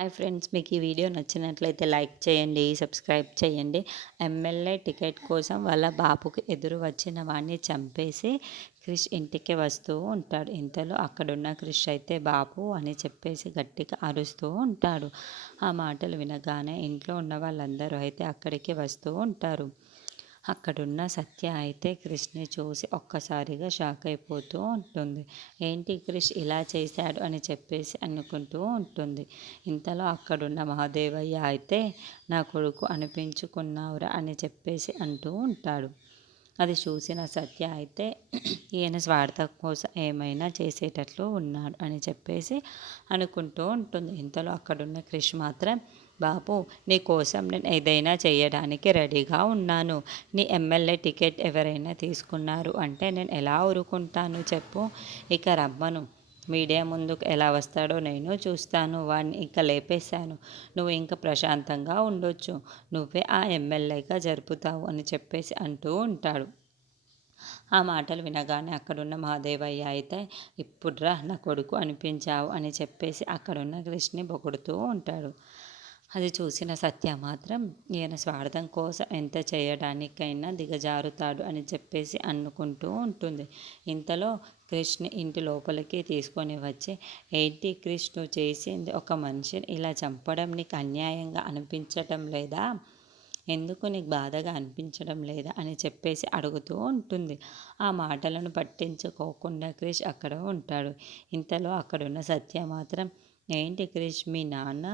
Hi friends, మీకు ఈ video నచ్చినట్లయితే లైక్ చేయండి, సబ్స్క్రైబ్ చేయండి. ఎమ్మెల్యే టికెట్ కోసం వాళ్ళ బాబుకు ఎదురు వచ్చిన వాడిని చంపేసి క్రిష్ ఇంటికి వస్తూ ఉంటాడు. ఇంతలో అక్కడున్న క్రిష్ అయితే బాబు అని చెప్పేసి గట్టిగా అరుస్తూ ఉంటాడు. ఆ మాటలు వినగానే ఇంట్లో ఉన్న వాళ్ళందరూ అయితే అక్కడికి వస్తూ ఉంటారు. అక్కడున్న సత్య అయితే క్రిష్ని చూసి ఒక్కసారిగా షాక్ అయిపోతూ ఉంటుంది. ఏంటి క్రిష్ ఇలా చేశాడు అని చెప్పేసి అనుకుంటూ ఉంటుంది. ఇంతలో అక్కడున్న మహాదేవయ్య అయితే నా కొడుకు అనిపించుకున్నావురా అని చెప్పేసి అంటూ ఉంటాడు. అది చూసిన సత్య అయితే ఈయన స్వార్థం కోసం ఏమైనా చేసేటట్లు ఉన్నాడు అని చెప్పేసి అనుకుంటూ ఉంటుంది. ఇంతలో అక్కడున్న క్రిష్ మాత్రం బాబు, నీ కోసం నేను ఏదైనా చేయడానికి రెడీగా ఉన్నాను. నీ ఎమ్మెల్యే టికెట్ ఎవరైనా తీసుకున్నారు అంటే నేను ఎలా ఊరుకుంటాను చెప్పు. ఇక రమ్మను, మీడియా ముందుకు ఎలా వస్తాడో నేను చూస్తాను. వాడిని ఇంకా లేపేశాను. నువ్వు ఇంకా ప్రశాంతంగా ఉండొచ్చు. నువ్వే ఆ ఎమ్మెల్యేగా జరుపుతావు అని చెప్పేసి అంటూ ఉంటాడు. ఆ మాటలు వినగానే అక్కడున్న మహాదేవయ్య అయితే ఇప్పుడ్రా నా కొడుకు అనిపించావు అని చెప్పేసి అక్కడున్న కృష్ణని పొగుడుతూ ఉంటాడు. అది చూసిన సత్య మాత్రం ఈయన స్వార్థం కోసం ఎంత చేయడానికైనా దిగజారుతాడు అని చెప్పేసి అనుకుంటూ ఉంటుంది. ఇంతలో క్రిష్ని ఇంటి లోపలికి తీసుకొని వచ్చి, ఏంటి క్రిష్ నువ్వు చేసింది? ఒక మనిషిని ఇలా చంపడం నీకు అన్యాయంగా అనిపించటం లేదా? ఎందుకు నీకు బాధగా అనిపించడం లేదా అని చెప్పేసి అడుగుతూ ఉంటుంది. ఆ మాటలను పట్టించుకోకుండా క్రిష్ అక్కడ ఉంటాడు. ఇంతలో అక్కడున్న సత్య మాత్రం, ఏంటి క్రిష్, మీ నాన్న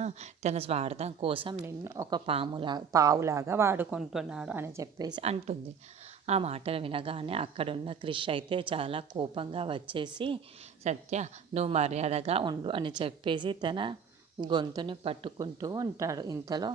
తన స్వార్థం కోసం నిన్ను ఒక పావులాగా వాడుకుంటున్నాడు అని చెప్పేసి అంటుంది. ఆ మాటలు వినగానే అక్కడున్న క్రిష్ అయితే చాలా కోపంగా వచ్చేసి, సత్య నువ్వు మర్యాదగా ఉండు అని చెప్పేసి తన గొంతుని పట్టుకుంటూ ఉంటాడు. ఇంతలో